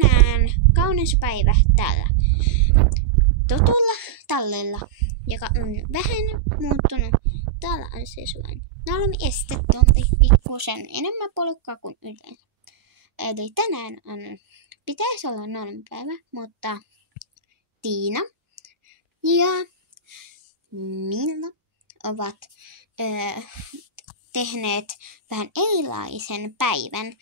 tänään kaunis päivä täällä tutulla tallella, joka on vähän muuttunut. Täällä on siis vain normi-estetunti, pikkusen enemmän porukkaa kuin yleensä. Eli tänään pitäisi olla normipäivä, mutta Tiina ja Minna ovat tehneet vähän erilaisen päivän.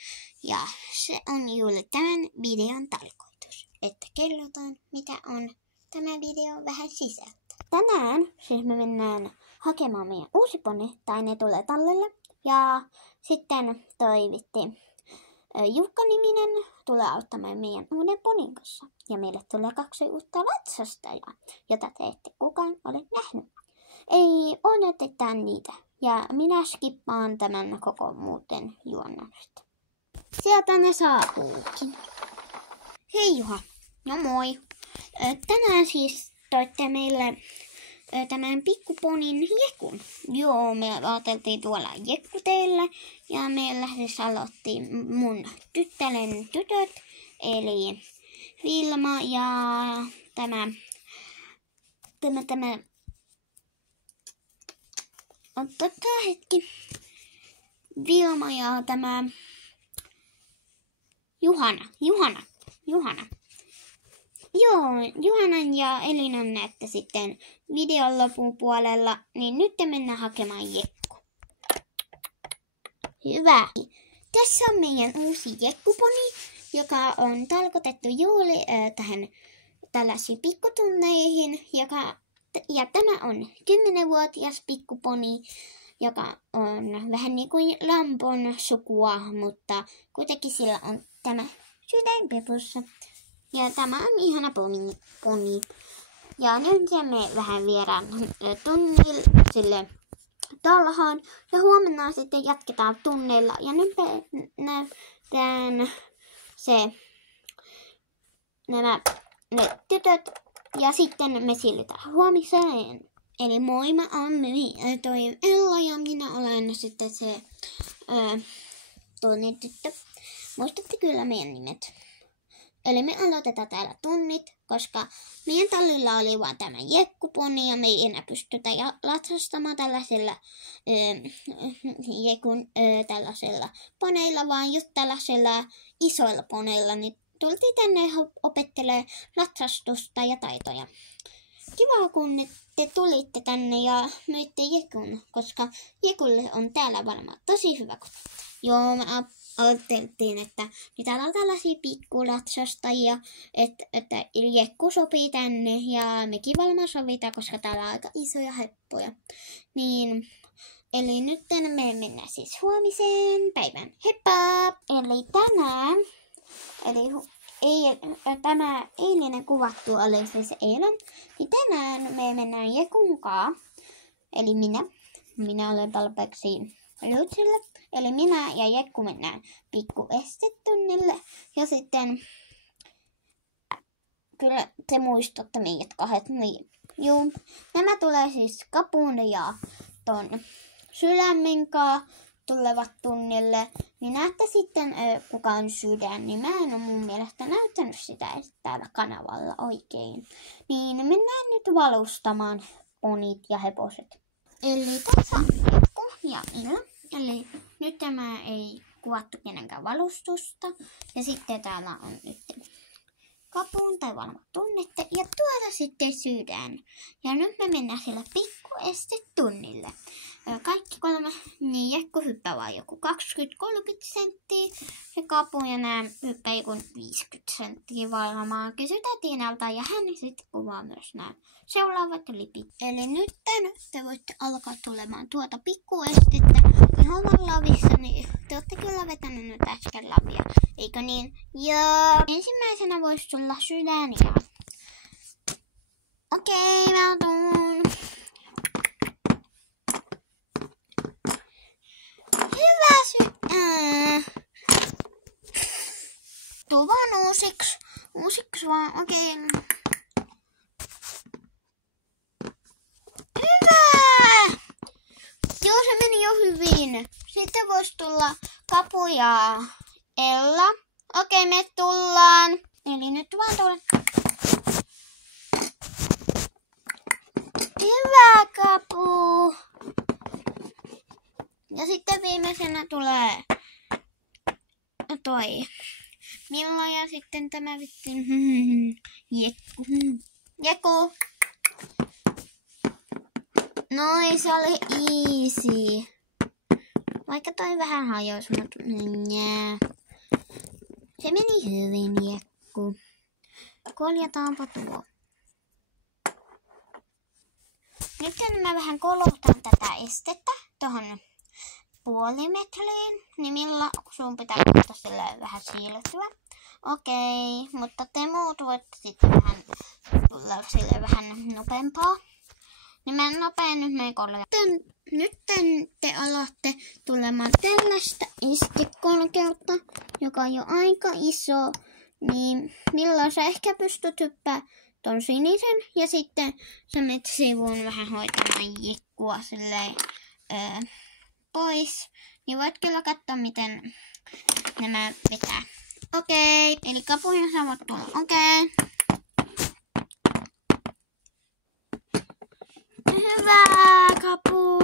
Ja se on juuri tämän videon tarkoitus, että kerrotaan mitä on tämä video vähän sisältö. Tänään siis me mennään hakemaan meidän uusi poni, tai ne tulee tallelle. Ja sitten toivitti Jukka-niminen tulee auttamaan meidän uuden ponin kanssa. Ja meille tulee 2 uutta ratsastajaa, jota te ette kukaan ole nähnyt. Ei odotetaan niitä. Ja minä skippaan tämän koko muuten juonnasta. Sieltä ne saapuukin. Hei Juha. No moi. Tänään siis toitte meille tämän pikkuponin Jekun. Joo, me ajateltiin tuolla Jekku teille. Ja meillä siis aloitti mun tyttären tytöt. Eli Vilma ja tämä ottakaa hetki. Vilma ja tämä Juhana. Joo, Juhanan ja Elinan näette sitten videon lopun puolella, niin nyt mennään hakemaan Jekku. Hyvä. Tässä on meidän uusi Jekkuponi, joka on tarkoitettu juuri tähän tällaisiin pikkutunneihin, ja tämä on 10-vuotias pikkuponi, joka on vähän niin kuin Lampon sukua, mutta kuitenkin sillä on tämä sydän pepussa. Ja tämä on ihana poni. Ja nyt me vähän viedään tunnille sille talhaan. Ja huomenna sitten jatketaan tunneilla. Ja nyt me näytään ne tytöt. Ja sitten me siirrytään huomiseen. Eli moi, mä oon toi Ella ja minä olen sitten se toinen tyttö. Muistatte kyllä meidän nimet. Eli me aloitetaan täällä tunnit, koska meidän tallilla oli vaan tämä Jekkuponi ja me ei enää pystytä latsastamaan tällaisella Jekun tällaisella poneilla, vaan just tällaisella isoilla poneilla. Niin tultiin tänne opettelemaan latsastusta ja taitoja. Kiva, kun te tulitte tänne ja myitte Jekun, koska Jekulle on täällä varmaan tosi hyvä koti. Joo, me ajateltiin, että täällä on tällaisia pikkulatsastajia, että Jekku sopii tänne ja mekin varmaan sovitaan, koska täällä on aika isoja heppoja. Niin, eli nyt me mennään siis huomiseen päivään. Heippa! Eli tänään, tämä eilinen kuvattu oli siis eilen, niin tänään me mennään Jekunkaan, eli minä olen tarpeeksi lyhytsille, eli minä ja Jekku mennään pikku estetunnille, ja sitten kyllä te muistatte meidät kahdet, niin juu, nämä tulee siis Kapun ja ton Sydämenkaan tulevat tunnille, niin näette sitten kuka on Sydän, niin mä en ole mun mielestä näyttänyt sitä täällä kanavalla oikein. Niin mennään nyt valustamaan ponit ja hevoset. Eli tässä on Jekku ja Ila. Eli nyt tämä ei kuvattu kenenkään valustusta. Ja sitten täällä on nyt Kapun tai varmaan tunnette. Ja tuolla sitten Sydän. Ja nyt me mennään sillä pikkuestetunnille. Kaikki 3, niin Jekku hyppää vaan joku 20-30 senttiä. Ja Kapu ja nämä hyppää joku 50 senttiä varmaan. Kysytään Tiinalta ja hän sitten kuvaa myös nämä seuraavat lipit. Eli nyt te voitte alkaa tulemaan tuota pikkuestettä. Ihan vaan lavissa, niin te olette kyllä vetänyt nyt äsken lavia. Eikö niin? Ja ensimmäisenä voisi tulla Sydän ja... Okei, mä tuun. Hyvä Sydän. Tuu vaan uusiksi vaan, okei. Hyvä! Joo, se meni jo hyvin. Sitten voisi tulla Kapu ja Ella. Okei, me tullaan. Eli nyt vaan tulla. Hyvä, Kapu. Ja sitten viimeisenä tulee toi Milla ja sitten tämä vittin Jeku. Noi, se oli easy. Vaikka toi vähän hajosi, mutta se meni hyvin, Jekku. Koljataanpa tuo. Nyt mä vähän kolotan tätä estettä tohon puolimetriin. Niin Milla, sun pitää kohta silleen vähän siirtyä. Okei, mutta te muut voitte sitten vähän tulla silleen vähän nopeampaa. Niin mä nopein nyt menen koljaan. Nyt te alatte tulemaan tällaista istekorkeutta, joka on jo aika iso. Niin Milla sä ehkä pystyt hyppää ton sinisen ja sitten sä menet sivuun vähän hoitamaan Jekkua silleen pois. Niin voit kyllä katsoa miten nämä vetää. Okei, eli Kapuina sä voit tulla. Okei. Hyvä, Kapu!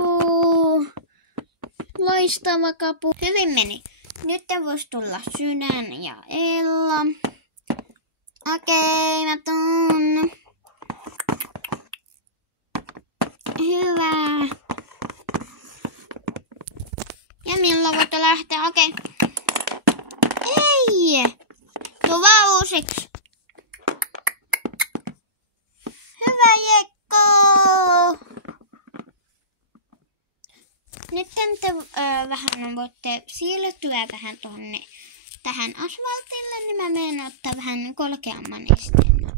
Loistava, Kapu. Hyvin meni. Nyt voisi tulla Sydän ja Ella. Okei, mä tuun. Hyvä. Ja Milla voitte lähteä. Okei. Ei! Tuu vaan uusiksi. Hyvä, Jekko! Nyt te vähän voitte siirtyä vähän tähän asfaltille, niin mä menen ottaa vähän korkeamman esteen.